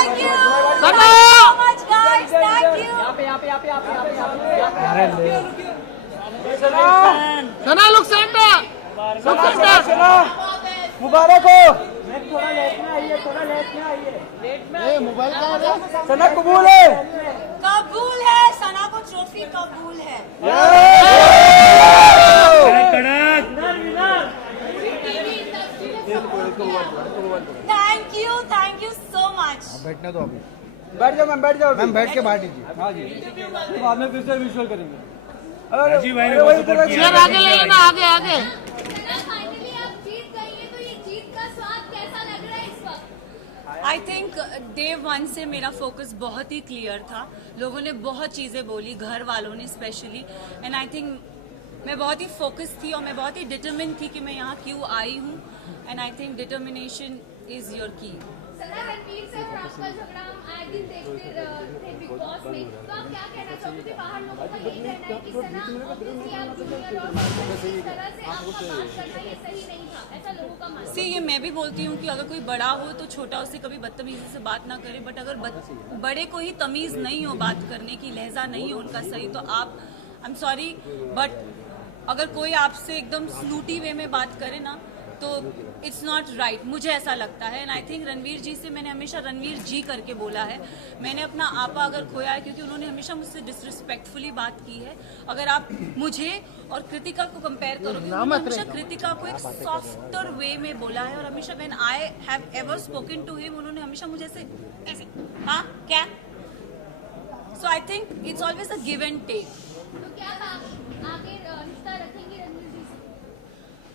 Thank you. Thank you so much, guys. Thank you. Sana look centre मुबारक हो। Mobile का है सना कबूल है। कबूल है, सना को ट्रॉफी कबूल है। Thank you so much. बैठने दो अभी बैठ जाओ मैम, बैठ जाओ मैम, बैठ के बाहर दीजिए। हाँ जी, बाद में फिर से विजुअल करेंगे। राजीव भाई ने बहुत सपोर्ट किया। यार आगे ले लेना, आगे आगे। फाइनली आप जीत गई हैं, तो ये जीत का स्वाद कैसा लग रहा है इस वक्त? आई थिंक डे 1 से मेरा फोकस बहुत ही क्लियर था। लोगों ने बहुत चीज़ें बोली, घर वालों ने स्पेशली, एंड आई थिंक मैं बहुत ही फोकस थी और मैं बहुत ही डिटरमिन थी कि मैं यहाँ क्यों आई हूँ, and I think determination is your की। सना, रणवीर से और आपका झगड़ा हम आए दिन देखते थे बिग बॉस में, तो आप क्या कहना चाहोगे? क्योंकि बाहर लोगों का यही कहना है कि सना ऑब्वियसली आप जूनियर और इस तरह से आपका बात करना ये सही नहीं था, ऐसा लोगों का मानना है। सी, ये मैं भी बोलती हूँ कि अगर कोई बड़ा हो तो छोटा उससे कभी बदतमीजी से बात ना करे, बट अगर बड़े को ही तमीज़ नहीं हो बात करने की, लहजा नहीं हो उनका सही, तो आप, आई एम सॉरी बट अगर कोई आपसे एकदम स्नूटी वे में बात करे ना तो इट्स नॉट राइट, मुझे ऐसा लगता है। एंड आई थिंक रणवीर जी से मैंने हमेशा रणवीर जी करके बोला है। मैंने अपना आपा अगर खोया है क्योंकि उन्होंने हमेशा मुझसे डिसरिस्पेक्टफुली बात की है। अगर आप मुझे और कृतिका को कंपेयर करोगे, उन्होंने हमेशा कृतिका को एक सॉफ्टर वे में बोला है, और हमेशा when I have ever spoken to him, उन्होंने हमेशा मुझे ऐसे हाँ क्या, so I think it's always a give and take. तो क्या आप आगे रिश्ता रखेंगे रणवीर जी से?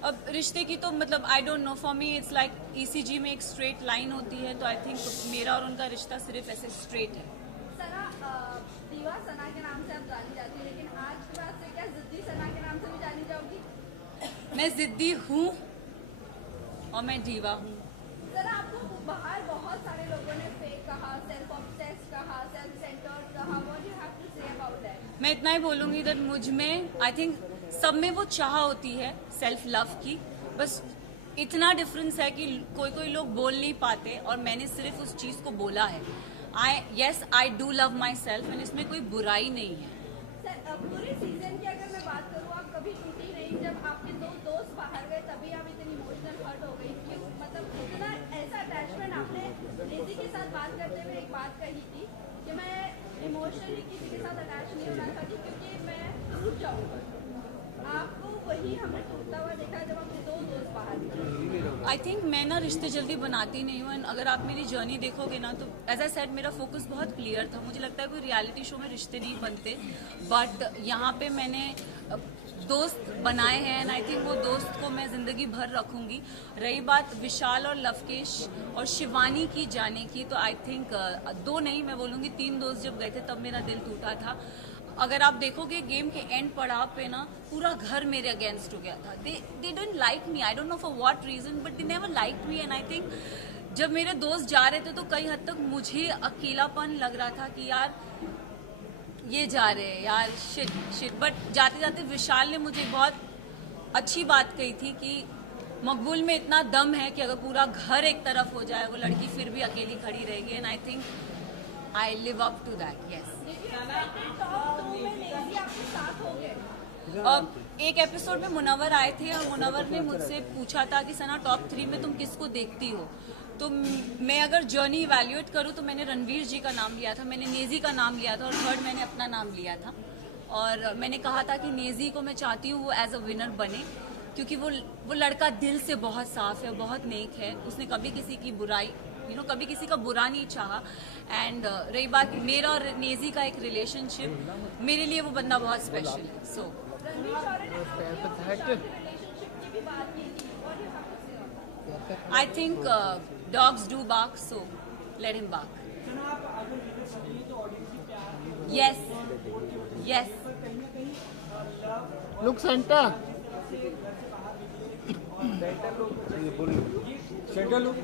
अब रिश्ते की तो मतलब आई don't know, for me it's like ECG में एक स्ट्रेट लाइन होती है, तो आई थिंक मेरा और उनका रिश्ता सिर्फ ऐसे स्ट्रेट है। सना, दीवा सना के नाम से आप जानी जाती है, लेकिन आज के बाद से क्या जिद्दी सना के नाम से भी जानी जाओगी? मैं जिद्दी हूँ और मैं दीवा हूँ। सना, आपको बाहर बहुत सारे लोगों ने फेक कहा, सेल्फ ऑब्सेस्ड कहा, सेल्फ सेंटर्ड कहा, what you have to say about that? मैं इतना ही बोलूंगी दैट मुझ में, आई थिंक सब में वो चाह होती है सेल्फ लव की, बस इतना डिफरेंस है कि कोई कोई लोग बोल नहीं पाते और मैंने सिर्फ उस चीज़ को बोला है। I do love my self, and इसमें कोई बुराई नहीं है। पूरे सीजन की अगर मैं बात करूँ, आप कभी टूटी नहीं। जब आपके दो दोस्त बाहर गए तभी आप इतनी इमोशनल हर्ट हो गई, क्यों? मतलब इतना ऐसा अटैचमेंट आपने लेजी के साथ बात करते हुए एक बात कही थी कि मैं इमोशनली किसी के साथ अटैच नहीं होना चाहती क्योंकि मैं टूट जाऊँगा। आपको वही हमने टूटता हुआ देखा जब आपके दो दोस्त बाहर गए। आई थिंक मैं ना रिश्ते जल्दी बनाती नहीं हूँ, एंड अगर आप मेरी जर्नी देखोगे ना तो एज आई सेड मेरा फोकस बहुत क्लियर था। मुझे लगता है कोई रियलिटी शो में रिश्ते नहीं बनते, बट यहाँ पे मैंने दोस्त बनाए हैं, एंड आई थिंक वो दोस्त को मैं ज़िंदगी भर रखूँगी। रही बात विशाल और लवकेश और शिवानी की जाने की, तो आई थिंक 2 नहीं, मैं बोलूँगी 3 दोस्त जब गए थे तब मेरा दिल टूटा था। अगर आप देखोगे गेम के एंड पड़ाव पे ना पूरा घर मेरे अगेंस्ट हो गया था। They didn't like me, I don't know for what reason, but they never liked me. And I think जब मेरे दोस्त जा रहे थे तो कई हद तक मुझे अकेलापन लग रहा था कि यार ये जा रहे हैं यार, शिट। बट जाते जाते विशाल ने मुझे बहुत अच्छी बात कही थी कि मकबूल में इतना दम है कि अगर पूरा घर एक तरफ हो जाए वो लड़की फिर भी अकेली खड़ी रहेगी, and I think I live up to that. Yes, एक एपिसोड में मुनव्वर आए थे और मुनव्वर ने मुझसे पूछा था कि सना टॉप 3 में तुम किसको देखती हो, तो मैं अगर जर्नी इवैल्यूएट करूँ तो मैंने रणवीर जी का नाम लिया था, मैंने नेजी का नाम लिया था, और थर्ड मैंने अपना नाम लिया था। और मैंने कहा था कि नेजी को मैं चाहती हूँ वो एज अ विनर बने, क्योंकि वो लड़का दिल से बहुत साफ है, बहुत नेक है, उसने कभी किसी की बुराई कभी किसी का बुरा नहीं चाहा। एंड रही बात मेरा और नेजी का एक रिलेशनशिप, मेरे लिए वो बंदा बहुत स्पेशल है। So I think dogs do bark, so let him bark. Yes yes, look centre centre look.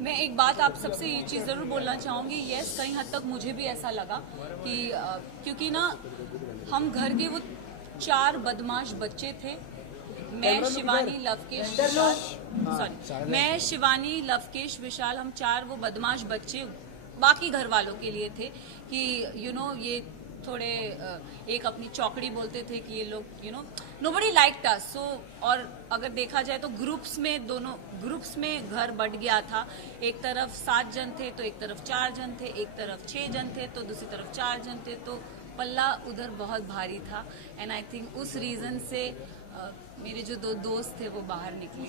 मैं एक बात आप सबसे ये चीज़ ज़रूर बोलना चाहूँगी, यस कहीं हद तक मुझे भी ऐसा लगा कि क्योंकि ना हम घर के वो 4 बदमाश बच्चे थे, मैं शिवानी लवकेश विशाल सॉरी मैं शिवानी लवकेश विशाल हम 4 वो बदमाश बच्चे बाकी घर वालों के लिए थे कि ये थोड़े एक अपनी चौकड़ी बोलते थे कि ये लोग नोबडी लाइक्ड अस सो और अगर देखा जाए तो दोनों ग्रुप्स में घर बट गया था। एक तरफ 7 जन थे तो एक तरफ 4 जन थे, एक तरफ 6 जन थे तो दूसरी तरफ 4 जन थे, तो पल्ला उधर बहुत भारी था। एंड आई थिंक उस रीजन से मेरे जो 2 दोस्त थे वो बाहर निकले।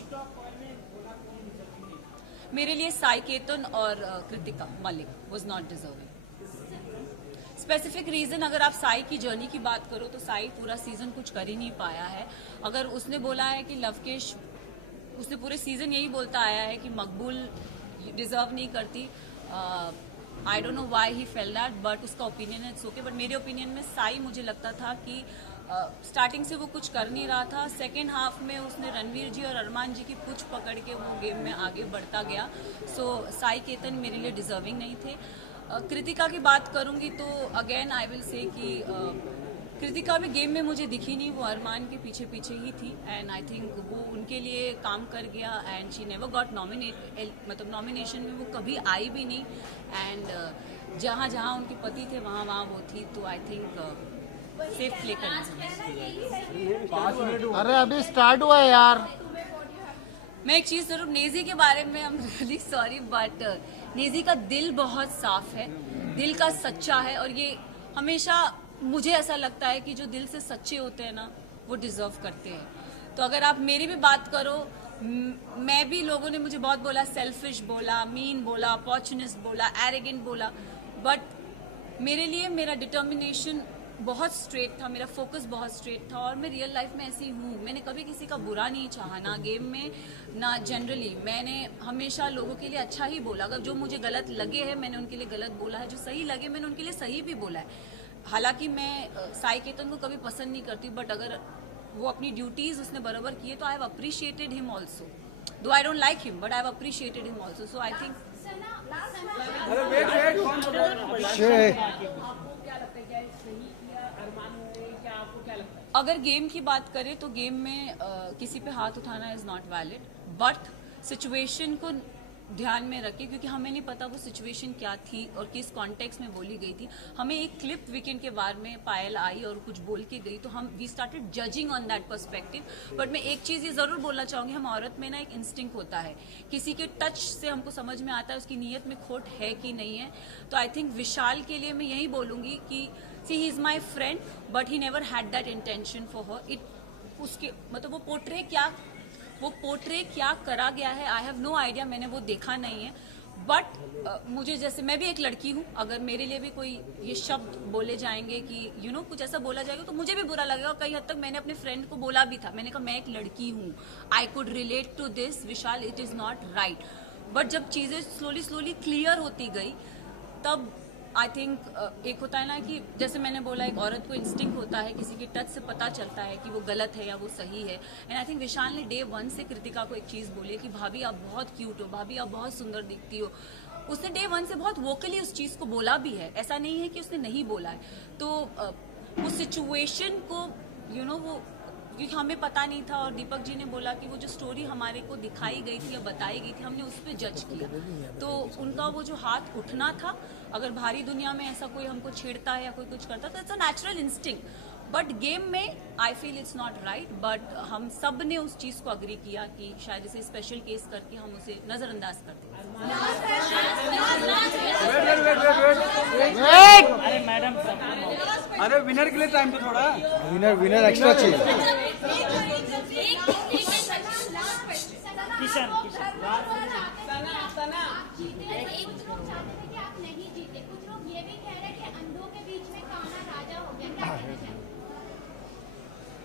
मेरे लिए साई केतन और Kritika Malik was not deserving. Specific reason अगर आप साई की जर्नी की बात करो तो साई पूरा सीजन कुछ कर ही नहीं पाया है। अगर उसने बोला है कि लवकेश उसने पूरे सीजन यही बोलता आया है कि मकबूल डिजर्व नहीं करती। आई don't know why he fail that, but उसका ओपिनियन है, इट्स ओके। बट मेरे ओपिनियन में साई मुझे लगता था कि स्टार्टिंग से वो कुछ कर नहीं रहा था। सेकेंड हाफ में उसने रणवीर जी और अरमान जी की पूछ पकड़ के वो गेम में आगे बढ़ता गया। सो साई केतन मेरे लिए डिजर्विंग नहीं थे। कृतिका की बात करूंगी तो अगेन आई विल से कि कृतिका भी गेम में मुझे दिखी नहीं, वो अरमान के पीछे पीछे ही थी। एंड आई थिंक वो उनके लिए काम कर गया एंड शी नेवर गॉट मतलब नॉमिनेशन में वो कभी आई भी नहीं। एंड जहाँ जहाँ उनके पति थे वहाँ वहाँ वो थी, तो आई थिंक सेफ प्ले करना। अरे अभी स्टार्ट हुआ है यार। मैं एक चीज जरूर नेजी के बारे में I am really sorry but Naezy का दिल बहुत साफ है, दिल का सच्चा है। और ये हमेशा मुझे ऐसा लगता है कि जो दिल से सच्चे होते हैं ना वो डिजर्व करते हैं। तो अगर आप मेरी भी बात करो, मैं भी लोगों ने मुझे बहुत बोला, सेल्फिश बोला, मीन बोला, अपॉर्चुनिस्ट बोला, एरोगेंट बोला, बट मेरे लिए मेरा डिटर्मिनेशन बहुत स्ट्रेट था, मेरा फोकस बहुत स्ट्रेट था। और मैं रियल लाइफ में ऐसी हूँ, मैंने कभी किसी का बुरा नहीं चाहा, ना गेम में ना जनरली। मैंने हमेशा लोगों के लिए अच्छा ही बोला। अगर जो मुझे गलत लगे हैं मैंने उनके लिए गलत बोला है, जो सही लगे मैंने उनके लिए सही भी बोला है। हालांकि मैं साई केतन को कभी पसंद नहीं करती, बट अगर वो अपनी ड्यूटीज उसने बराबर की है तो I have appreciated him also. Though I don't like him but I have appreciated him also. So I think अगर गेम की बात करें तो गेम में किसी पे हाथ उठाना is not valid, but situation को ध्यान में रखें क्योंकि हमें नहीं पता वो सिचुएशन क्या थी और किस कॉन्टेक्स्ट में बोली गई थी। हमें एक क्लिप वीकेंड के बारे में पायल आई और कुछ बोल के गई तो हम we started judging on that perspective. But मैं एक चीज ये जरूर बोलना चाहूंगी, हम औरत में ना एक इंस्टिंक्ट होता है, किसी के टच से हमको समझ में आता है उसकी नीयत में खोट है कि नहीं है। तो आई थिंक विशाल के लिए मैं यही बोलूंगी कि see he is my friend but he never had that intention for her. It उसके मतलब वो पोर्ट्रे क्या करा गया है आई हैव नो आइडिया, मैंने वो देखा नहीं है। बट मुझे जैसे मैं भी एक लड़की हूँ, अगर मेरे लिए भी कोई ये शब्द बोले जाएंगे कि कुछ ऐसा बोला जाएगा तो मुझे भी बुरा लगेगा। कई हद तक मैंने अपने फ्रेंड को बोला भी था, मैंने कहा मैं एक लड़की हूँ, I could relate to this Vishal, it is not right. But जब चीजें स्लोली क्लियर होती गई तब आई थिंक एक होता है ना कि जैसे मैंने बोला एक औरत को इंस्टिंक्ट होता है, किसी के टच से पता चलता है कि वो गलत है या वो सही है। एंड आई थिंक विशाल ने डे 1 से कृतिका को एक चीज बोली कि भाभी आप बहुत क्यूट हो, भाभी आप बहुत सुंदर दिखती हो। उसने डे 1 से बहुत वोकली उस चीज को बोला भी है, ऐसा नहीं है कि उसने नहीं बोला है। तो उस सिचुएशन को वो क्योंकि हमें पता नहीं था और दीपक जी ने बोला कि वो जो स्टोरी हमारे को दिखाई गई थी या बताई गई थी हमने उस पर जज किया। तो उनका वो जो हाथ उठना था, अगर भारी दुनिया में ऐसा कोई हमको छेड़ता है या कोई कुछ करता तो it's a natural instinct. But game में I feel it's not right. But हम सब ने उस चीज को अग्री किया कि शायद इसे स्पेशल केस करके हम उसे नजरअंदाज करते हैं। अरे मैडम अरे विनर के लिए टाइम तो थोड़ा विनर एक्स्ट्रा चाहिए। किशन एक लोग चाहते थे कि आप नहीं जीते, कुछ लोग ये भी कह रहे हैं कि अंधों के बीच में काना राजा हो गया, क्या कहना चाहिए?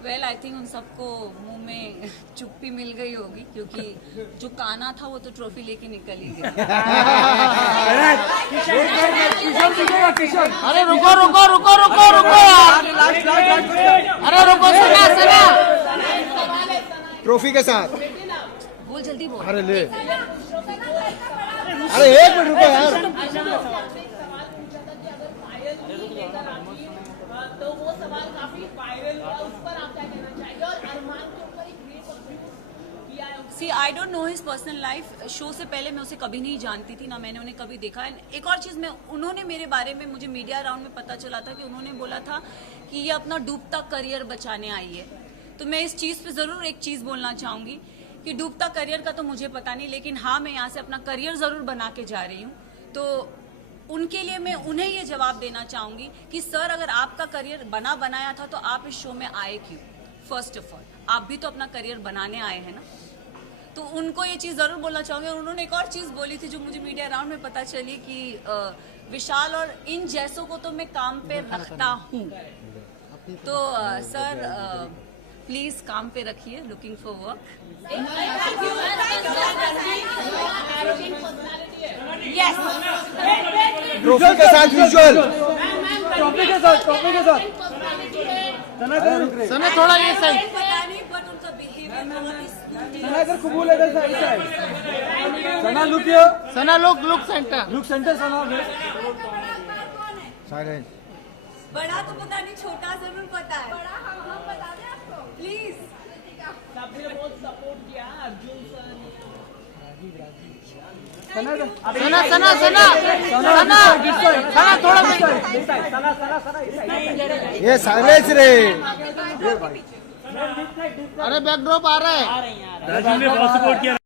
वेल आई थिंक उन सबको मुंह में चुप्पी मिल गई होगी क्योंकि जो काना था वो तो ट्रॉफी लेके निकल ही गया। अरे रुको यार। अरे रुको, सुना ट्रॉफी के साथ बोल जल्दी बोल। अरे ले, अरे 1 मिनट रुको यार। तो वो सवाल काफी वायरल हुआ, उस पर आप क्या कहना चाहेंगे? और अरमान के ऊपर एक rape I don't know his personal life. Show से पहले मैं उसे कभी नहीं जानती थी, ना मैंने उन्हें कभी देखा। एक और चीज़, उन्होंने मेरे बारे में, मुझे मीडिया राउंड में पता चला था कि उन्होंने बोला था कि ये अपना डूबता करियर बचाने आई है। तो मैं इस चीज़ पे ज़रूर एक चीज़ बोलना चाहूँगी कि डूबता करियर का तो मुझे पता नहीं, लेकिन हाँ, मैं यहाँ से अपना करियर ज़रूर बना के जा रही हूँ। तो उनके लिए मैं उन्हें ये जवाब देना चाहूँगी कि सर, अगर आपका करियर बनाया था तो आप इस शो में आए क्यों? फर्स्ट ऑफ ऑल, आप भी तो अपना करियर बनाने आए हैं ना। तो उनको ये चीज़ ज़रूर बोलना चाहूँगी। और उन्होंने एक और चीज़ बोली थी जो मुझे मीडिया राउंड में पता चली कि विशाल और इन जैसों को तो मैं काम पे रखता हूँ। तो सर, प्लीज काम पे रखिए, looking for work. Yes, trophy के साथ विजुअल, सना थोड़ा ये सही। पता नहीं, बट उनका बिहेवियर अगर कबूल है सना लुक यो, सना लुक सेंटर। लुक सेंटर सना साइलेंट। बड़ा तो पता नहीं, छोटा जरूर पता है। बड़ा हम बता दें आपको प्लीज। सना थोड़ा ये साइलेंस रे। अरे बैकड्रॉप आ रहा है। राजीव ने बहुत सपोर्ट किया।